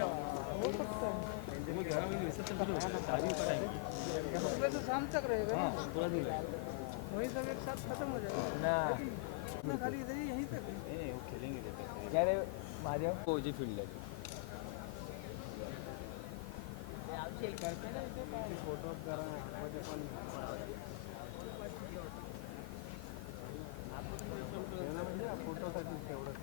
हो सकता है। सुबह से शाम तक रहेगा ना, पूरा दिन वही सब एक साथ खत्म हो जाएगा ना अपना खाली इधर ही यहीं तक है। वो खेलेंगे क्या रे महादेव कोजी फील्ड है फोटो करा फोटोसाठी तेवढं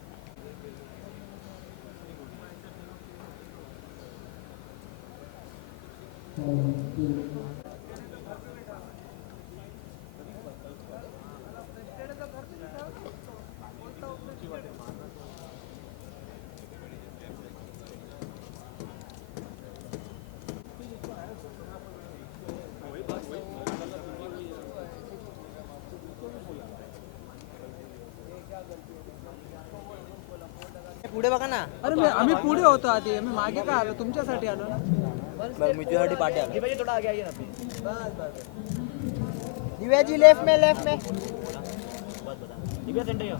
पुढे बघा ना. अरे आम्ही पुढे होतो आधी, आम्ही मागे का आलो, तुमच्यासाठी आलो ना. बस मुझे पार्टी आलो. दिव्या जी थोड़ा आगे आइए ना दिव्या जी लेफ्ट में दिव्या सेंटर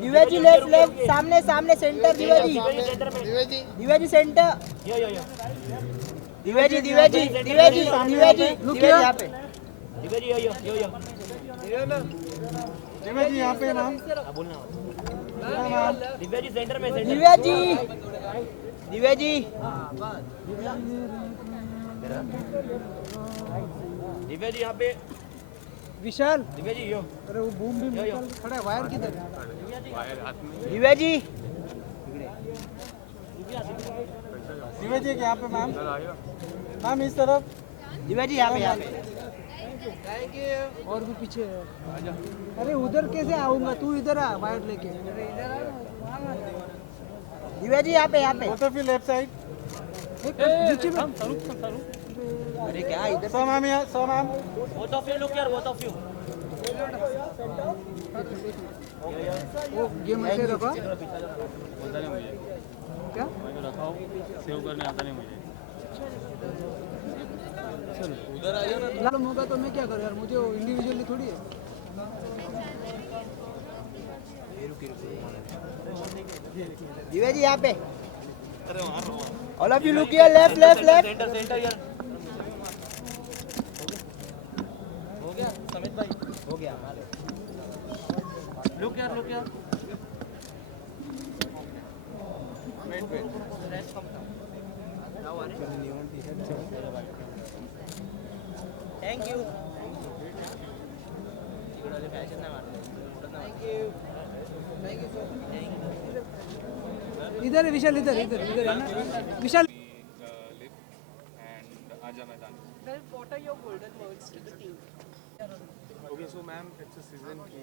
दिव्या जी लेफ्ट सामने सेंटर दिव्या जी सेंटर दिव्या जी यहाँ पे दिव्या जी यहाँ पे मैम. दिव्या जी सेंटर में दिव्या जी दिव्या जी यहाँ पे विशाल. दिव्या जी यो अरे वो बूम भी निकाल खड़ा है, वायर किधर है? दिव्या जी दिव्या जी यहाँ पे मैम. मैम इस तरफ. दिव्या जी यहाँ पे और भी पीछे है. अरे उधर कैसे आऊंगा, तू इधर आ वायर लेके. दिव्या जी यहाँ पे both of you left side. नीचे में. अरे क्या इधर सो मैम यहाँ, so ma'am. both of you look here both of you वो गेम ऐसे रखो. पता नहीं मुझे क्या मैं तो रखा हूँ सेव करने आता नहीं मुझे लालम होगा तो मैं क्या करूँ यार, मुझे इंडिविजुअली थोड़ी है. दिव्या जी यहाँ पे all of you look here left centre यार हो गया समित भाई हो गया. लुक यार थैंक यू. इधर है विशाल, इधर है ना विशाल. What are your golden words to the team? Okay, so ma'am, it's a season 3.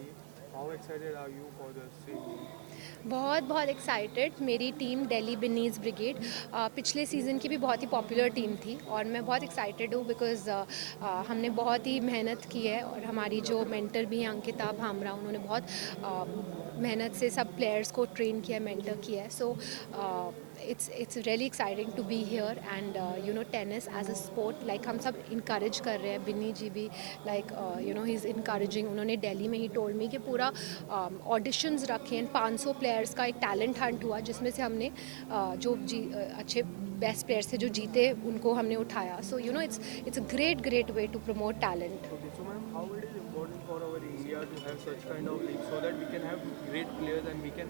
How excited are you for the season? बहुत एक्साइटेड. मेरी टीम दिल्ली बिनीज ब्रिगेड पिछले सीज़न की भी बहुत ही पॉपुलर टीम थी और मैं बहुत एक्साइटेड हूँ बिकॉज़ हमने बहुत ही मेहनत की है और हमारी जो मेंटर भी हैं अंकिता भामरा, उन्होंने बहुत मेहनत से सब प्लेयर्स को ट्रेन किया, मेंटर किया है. सो it's really exciting to be here and tennis as a sport like हम सब encourage कर रहे हैं. बिन्नी जी भी like he's encouraging. उन्होंने दिल्ली में ही told me कि पूरा auditions रखे हैं. 500 प्लेयर्स का एक टैलेंट हंट हुआ जिसमें से हमने जो अच्छे बेस्ट प्लेयर्स थे जो जीते उनको हमने उठाया. सो it's a great way to promote talent. Okay, so ma'am, how it is important for our India to have such kind of league so that we can have great players and we can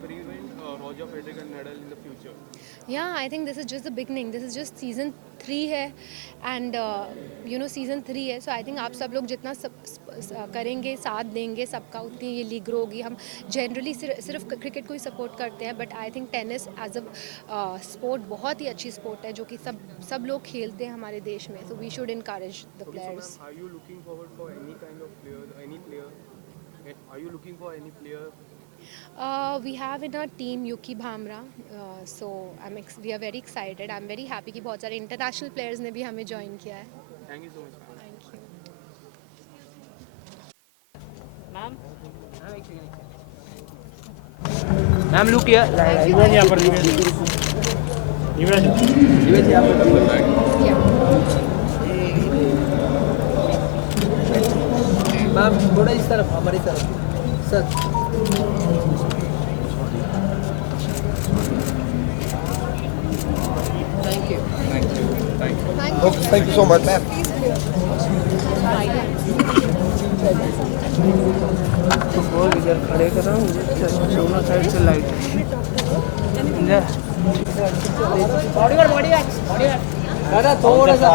prevent Roger Federer and Nadal in the future? Yeah, I think this is just the beginning. This is just season 3 है and season 3 है. So I think आप सब लोग जितना करेंगे, साथ देंगे सबका, उतनी ये लीग ग्रो होगी. हम जनरली सिर्फ क्रिकेट को ही सपोर्ट करते हैं but I think tennis as a sport बहुत ही अच्छी स्पोर्ट है जो कि सब लोग खेलते हैं हमारे देश में. So we should encourage the Okay, players. so ma'am, are you looking forward for any kind of player, any player? Are you looking for any player? We have in our team Yuki Bhamra, so we are very excited. I'm very happy कि बहुत सारे international players ने भी हमें join किया है. Thank you so much, ma'am. Thank you. Ma'am look here. यहाँ पर दिव्या जी यहाँ पे Yeah. मैम थोड़ा इस तरफ, हमारी तरफ sir. Thank you so much. तो बॉल इधर खड़े कर रहा हूँ, दोनों साइड से लाइट। दादा थोड़ा सा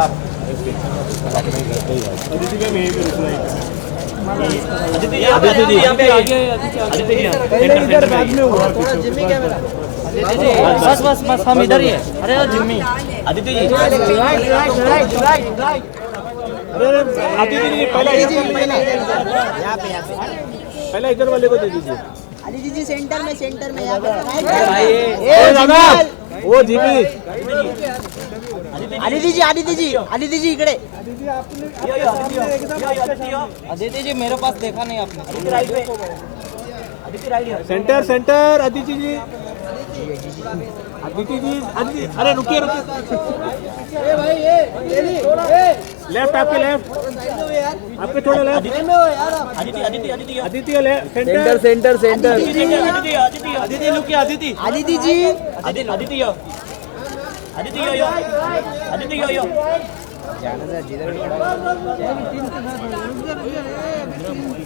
इधर बाद में हुआ थोड़ा जिम्मी कैमरा। बस बस बस हम इधर ही है। अरे जिम्मी आदित्य जी पहले इधर वाले को दे दीजिए। आदित्य जी सेंटर में यहाँ पे वो जीपी आदित्य जी इकडे। आदित्य जी मेरे पास देखा नहीं आपने। सेंटर अदिति जी अरे रुकिए लेफ्ट आपके लेफ्ट आपके थोड़ा left Aditya left centre Aditya look किया आदित्य जी आदित्य यो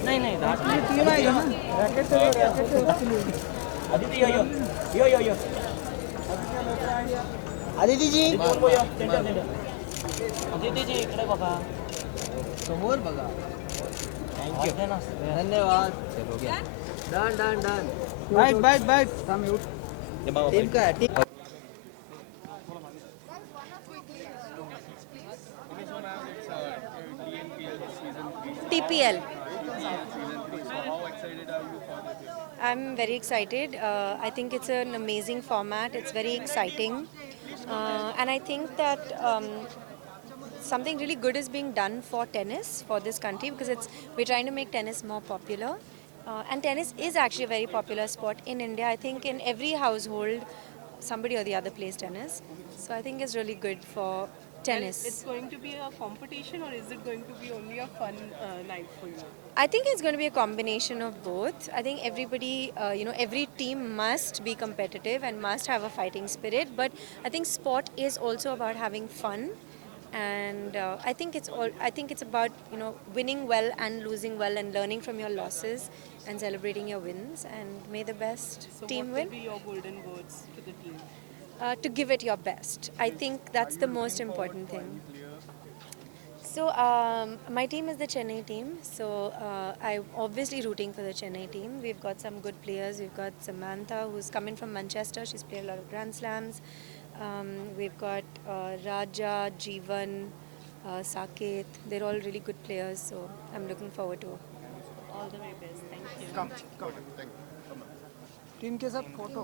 नहीं आदित्य यो आदित्य जी आदित्य जी इकडे बघा समोर बघा। धन्यवाद। डन बाईट टीम का team TPL. How excited are you for this? I'm very excited. I think it's an amazing format. It's very exciting. And I think that something really good is being done for tennis for this country because we're trying to make tennis more popular. And tennis is actually a very popular sport in India. I think in every household, somebody or the other plays tennis. So I think it's really good for tennis. It's going to be a competition, or is it going to be only a fun night for you? I think it's going to be a combination of both. I think everybody, every team must be competitive and must have a fighting spirit. But I think sport is also about having fun, and I think it's about winning well and losing well and learning from your losses and celebrating your wins. And may the best team what win. would be your golden words to the team? To give it your best. I think that's the most important thing. So my team is the Chennai team. So I'm obviously rooting for the Chennai team. We've got some good players. We've got Samantha, who's coming from Manchester. She's played a lot of Grand Slams. We've got Raja, Jeevan, Saket. They're all really good players. So I'm looking forward to All the very best. Thank you. Team के साथ photo.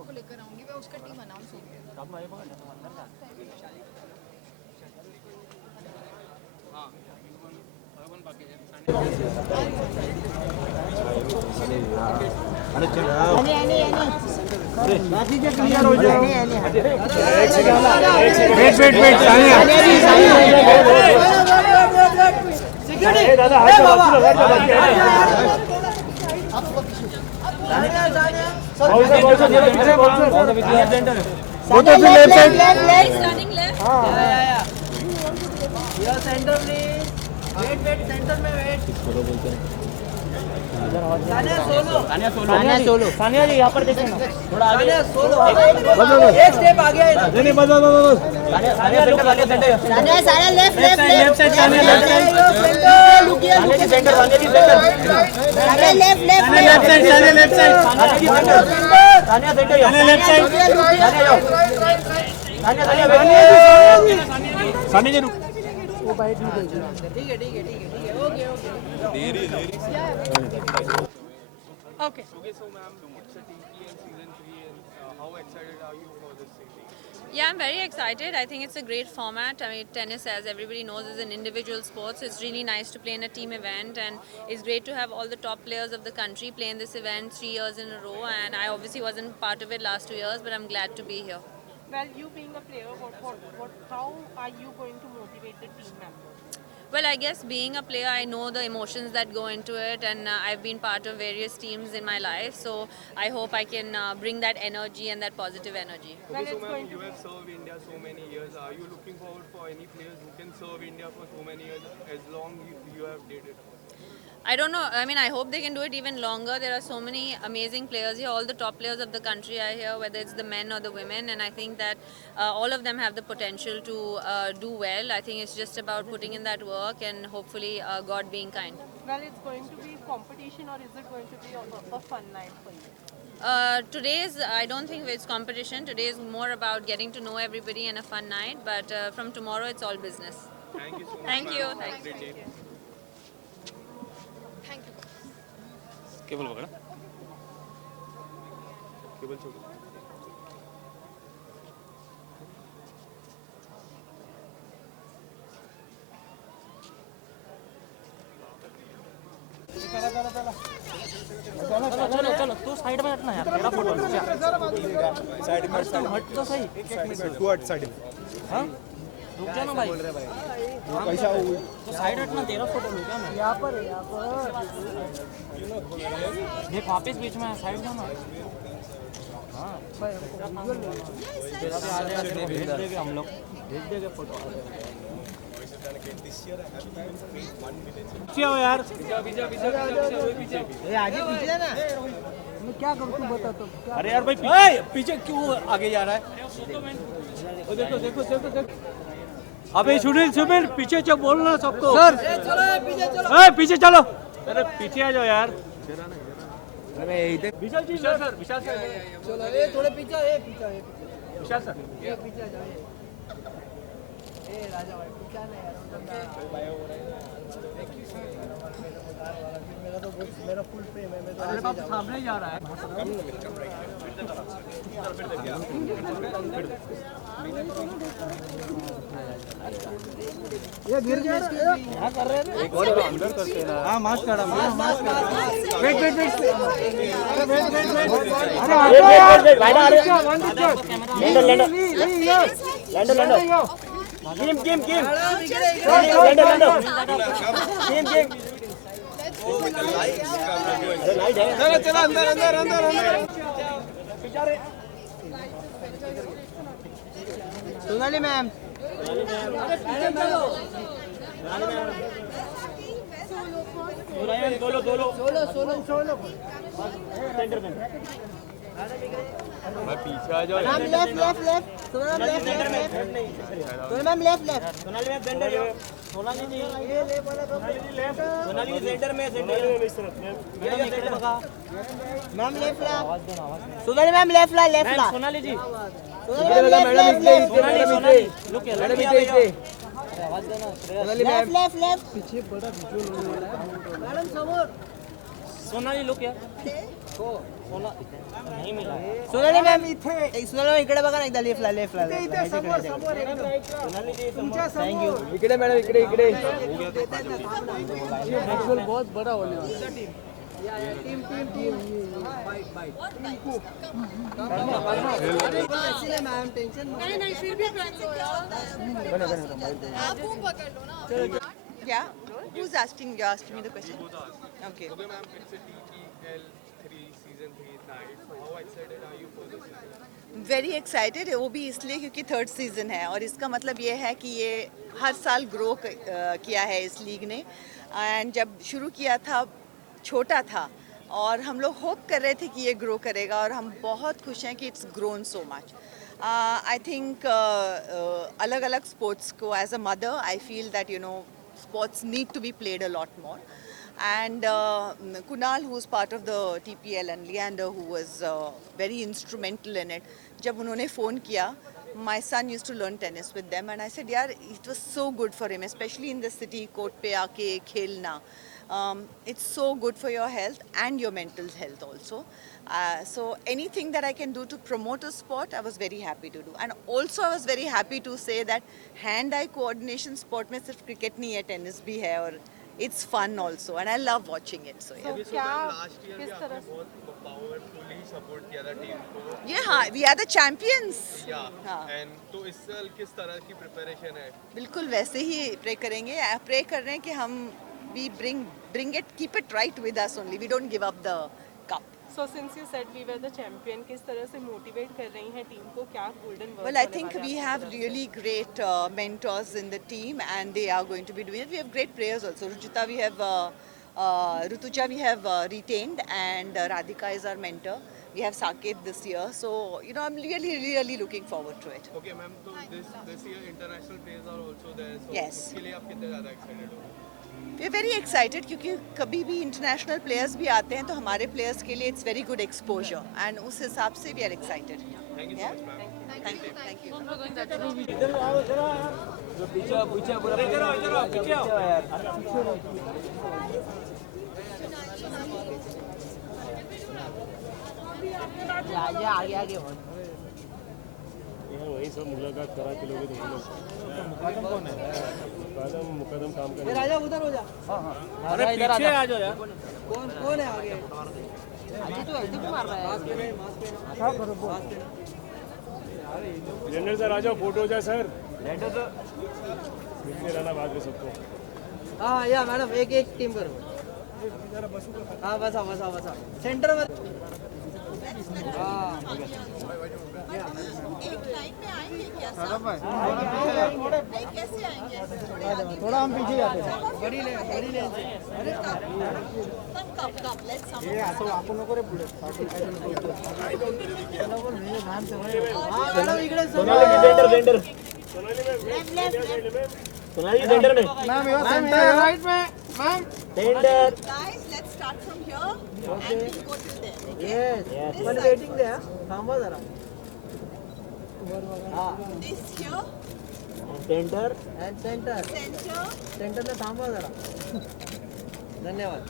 Centre please. Wait centre में wait. Sania solo Sania ji यहाँ पर देखो ना थोड़ा आगे solo एक स्टेप आगे है ना। नहीं बस Sania look Sania centre Sania left side Sania left side Sania ji centre left left side Sania left side Sania centre Sania left side Sania ji रुक वो बाइट नहीं देगी। ठीक है okay Okay. Okay, so ma'am, it's a TPL season 3 and how excited are you for this season? Yeah, I'm very excited. I think it's a great format. I mean, tennis, as everybody knows, is an individual sport, so it's really nice to play in a team event, and it's great to have all the top players of the country play in this event 3 years in a row, and I obviously wasn't part of it last 2 years, but I'm glad to be here. Well, you being a player, how are you going to motivate the team members? Well, I guess being a player, I know the emotions that go into it, and I've been part of various teams in my life. So I hope I can bring that energy and that positive energy. Okay, so ma'am, you have served India so many years. Are you looking forward for any players who can serve India for so many years as long you have did it? I don't know. I mean, I hope they can do it even longer. There are so many amazing players here. All the top players of the country are here, whether it's the men or the women. And I think that all of them have the potential to do well. I think it's just about putting in that work and hopefully God being kind. Well, it's going to be competition or is it going to be a fun night for you? I don't think it's competition. Today is more about getting to know everybody and a fun night. But from tomorrow, it's all business. Thank you so much. Thank you. ma'am. Have a Thank great you. day. Cable पकड़ा cable छोड़ो. चलो चलो चलो तू side में हटना यार तेरा फोटो लो क्या साइड में तू हट तो सही तू हट साइड में. हाँ रुक जा ना भाई पैसा तो साइड हटना तेरा फोटो लो क्या मैं यहाँ पर है, यहाँ पर देख वापस बीच में साइड जाना हाँ तेरा भी आ जाएगा तेरे को भेज देंगे हम लोग भेज देंगे फोटो पीछे आओ यार. ये आगे पीछे है ना मैं क्या करूँ तू बता तो क्या अरे यार भाई पीछे क्यों आगे जा रहा है. देखो देखो देखो देखो. अबे सुनील सुनील पीछे चलो बोलना सबको. सर पीछे चलो. अरे पीछे आ जाओ यार. अरे इधर विशाल जी सर विशाल सर चलो ये थोड़े पीछे विशाल सर ये पीछे जाओ ए राजा भाई पीछे ना यार मेरा तो मेरा फुल प्रेम है मैं तो अरे बाप सामने ही जा रहा है. ये गिर गया क्या कर रहे हैं अंदर करते हैं ना. हाँ मास्क काढ़ा मास्क वेट वेट वेट अरे वेट वेट वेट अरे lander lander lander lander game game game lander lander game game light है चलो चलो अंदर अंदर अंदर अंदर सोनाली मैम दोलो दोलो सोलो सोलो सेंटर में. मैं पीछे आ जाओ. Ma'am left left left Sonali left left Sonali ma'am left left Sonali में सेंटर सोनाली जी ये ले बोला तो सोनाली सेंटर में सेंटर मैम लेफ्ट ला सोनाली मैम लेफ्ट ला लेफ्ट ला सोनाली जी सोनाली लुक यार मैडम इधर आवाज देना लेफ्ट लेफ्ट लेफ्ट पीछे बड़ा विजुअल हो रहा है मैडम समोर सोनाली लुक यार सोना नहीं मिला सोनाली मॅम इथे सोनाली मॅम इकडे बघा ना एकदा लेफ्टला लेफ्टला इथे समोर समोर सोनाली जी थँक्यू इकडे मॅडम इकडे इकडे ये विजुअल बहुत बड़ा होने वाला है team team team byte byte ma'am tension नहीं नहीं फिर भी फ्रेंड्स हो यार बने बने आप वो पकड़ लो ना Yeah. Who's asking? You asked me the question. Okay. Okay, ma'am, it's a TPL 3 season 3 night. So how excited are you for this season? Very excited है वो भी इसलिए क्योंकि थर्ड सीजन है और इसका मतलब ये है कि ये हर साल ग्रो किया है इस लीग ने. एंड जब शुरू किया था छोटा था और हम लोग होप कर रहे थे कि ये ग्रो करेगा और हम बहुत खुश हैं कि it's grown so much. I think अलग अलग स्पोर्ट्स को as a mother I feel that you know sports need to be played a lot more. And Kunal, who's part of the TPL, and Leander, who was very instrumental in it, जब उन्होंने phone किया, my son used to learn tennis with them, and I said, यार, it was so good for him, especially in the city, court पे आके खेलना. It's so good for your health and your mental health also. So anything that I can do to promote a sport, I was very happy to do. And also I was very happy to say that hand-eye coordination sport में सिर्फ cricket नहीं है, tennis भी है और it's fun also, and I love watching it. So yeah. Last year भी आपने बहुत पावरफुली सपोर्ट किया था टीम को Yeah, we are the champions. या एंड तो इस साल किस तरह की प्रिपरेशन है? बिल्कुल वैसे ही प्रे करेंगे. प्रे कर रहे हैं कि हम we bring it, keep it right with us only. We don't give up the cup. So since you said we were the champion, किस तरह से motivate कर रही हैं टीम को, क्या golden words Well, I होने think वाले we हैं have really great mentors in the team, and they are going to be doing it. We have great players also. Rujuta, we have Rutuja, we have retained, and Radhika is our mentor. We have Saket this year, so you know I'm really looking forward to it. Okay, ma'am. So this year international players are also there. So Yes. उसके लिए आप कितने ज़्यादा excited हो? We are very excited क्योंकि कभी भी international players भी आते हैं तो हमारे प्लेयर्स के लिए it's very good exposure, and उस हिसाब से we are excited. Thank you so much, ma'am. Thank you. इधर आओ पीछे इधर आओ पीछे आओ आगे आगे आगे वही सब मुलाकात करा के लोगे तो मुकदम कौन है? मुकदम काम कर राजा उधर हो जा. अरे पीछे आ जाओ यार कौन है आगे? अभी तो ऐसे भी मार रहा है. जनरल सर आ जाओ, फोटो हो जाए सर. मिलते रहना बाद में सबको. हाँ या मैडम एक टीम करो. हाँ बसा सेंटर में. हाँ एक लाइन में आएंगे क्या सब? कैसे आएंगे? थोड़ा हम पीछे जाते हैं. बड़ी ले कब लेट्स सम. आपण नको रे पुढे. मॅडम इकडे सेंटर सोनाली सेंटर में मैम राइट में ma'am. Centre. Guys, let's start from here and we'll go till there. Yes. पण वेटिंग द्या. थांबा जरा. This here, centre And center. center. सेंटरला थांबा जरा. धन्यवाद.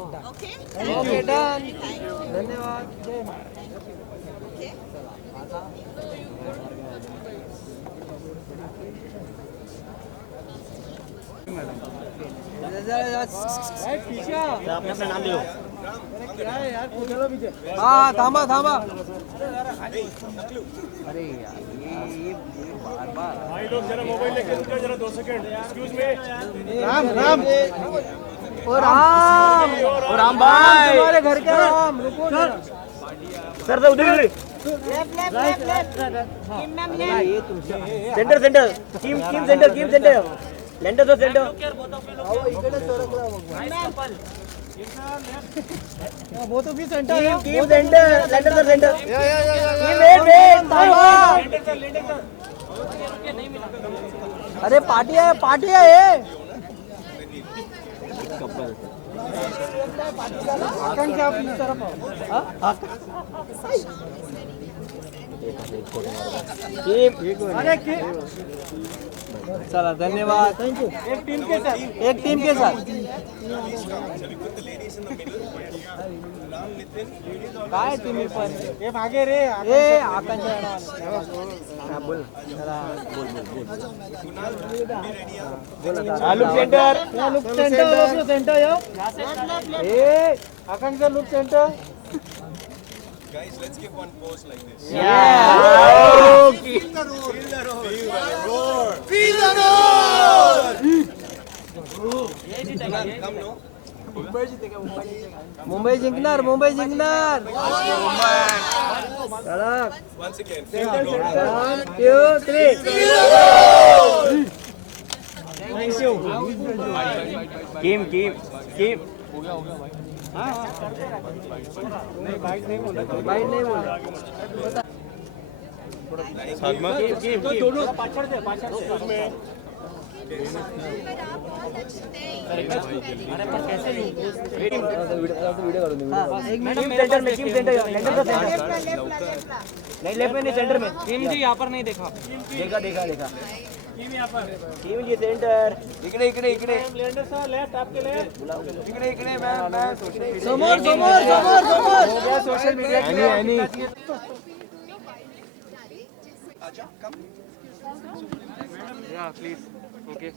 Okay. Okay done. धन्यवाद. Okay. पीछे आपने अपना नाम लियो. क्या है यार? चलो पीछे. हाँ थांबा. अरे यार ये बार भाई लोग जरा मोबाइल लेके रुको जरा 2 सेकंड. Excuse me. राम और राम भाई तुम्हारे घर के राम. रुको सर तो उधर left. Centre team centre lender तो सेंटर. इकडे सरकला बघ. वो तो भी सेंटर है. टीम सेंटर लेंडर तो सेंटर. वेट अरे पार्टी है ये. आकांक्षा अपनी तरफ अरे चला धन्यवाद. Thank you. एक टीम के साथ काय तुम्ही पण हे मागे रे. आकांक्षा बोल. Look centre Akanksha look centre. Guys, let's give one pose like this. Mumbai जिंकणार. Once again. 1 2 3. Thank you. Team bite नहीं बोला. दोनों पाछड़ दे नहीं लेफ्ट में नहीं सेंटर में. टीम जी यहाँ पर नहीं देखा. देखा टीम यहाँ पर. टीम जी सेंटर. इकडे लेंडर सर लेफ्ट आपके लेफ्ट. इकडे मैं समोर social media. Yeah, please. Okay.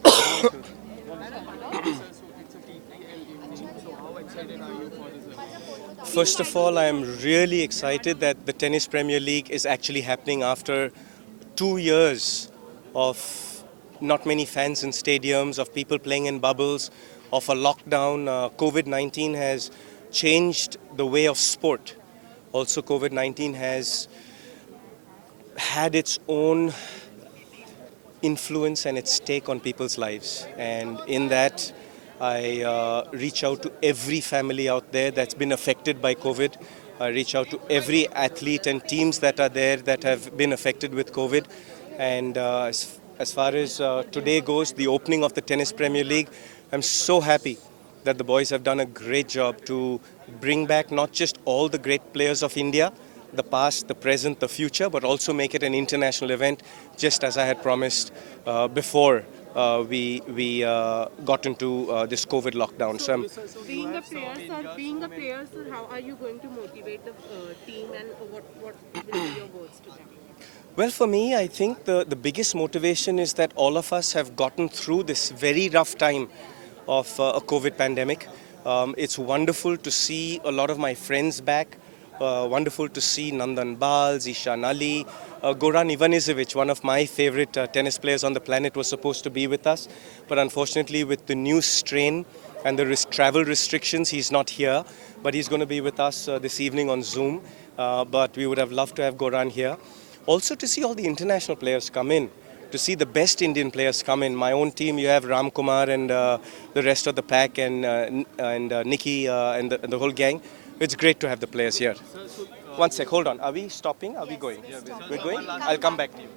First of all, I am really excited that the Tennis Premier League is actually happening after 2 years of not many fans in stadiums, of people playing in bubbles, of a lockdown. COVID-19 has changed the way of sport. Also, COVID-19 has had its own influence and its take on people's lives. And in that, I reach out to every family out there that's been affected by COVID. I reach out to every athlete and teams that are there that have been affected with COVID. And as far as today goes, the opening of the Tennis Premier League, I'm so happy that the boys have done a great job to bring back not just all the great players of India, the past, the present, the future, but also make it an international event, just as I had promised before we got into this COVID lockdown. So Being a player, sir, how are you going to motivate the team, and what will be your words to them? well, for me, I think the biggest motivation is that all of us have gotten through this very rough time of a COVID pandemic. It's wonderful to see a lot of my friends back. Wonderful to see Nandan Bal, Zishan Ali, Goran Ivanisevic, one of my favorite tennis players on the planet, was supposed to be with us. But unfortunately, with the new strain and the travel restrictions, he's not here. But he's going to be with us this evening on Zoom. But we would have loved to have Goran here. Also to see all the international players come in, to see the best Indian players come in. My own team, you have Ram Kumar and the rest of the pack, and Nikki and the whole gang. It's great to have the players here. One sec, hold on. Are we stopping? Are we going? We're going? I'll come back to you.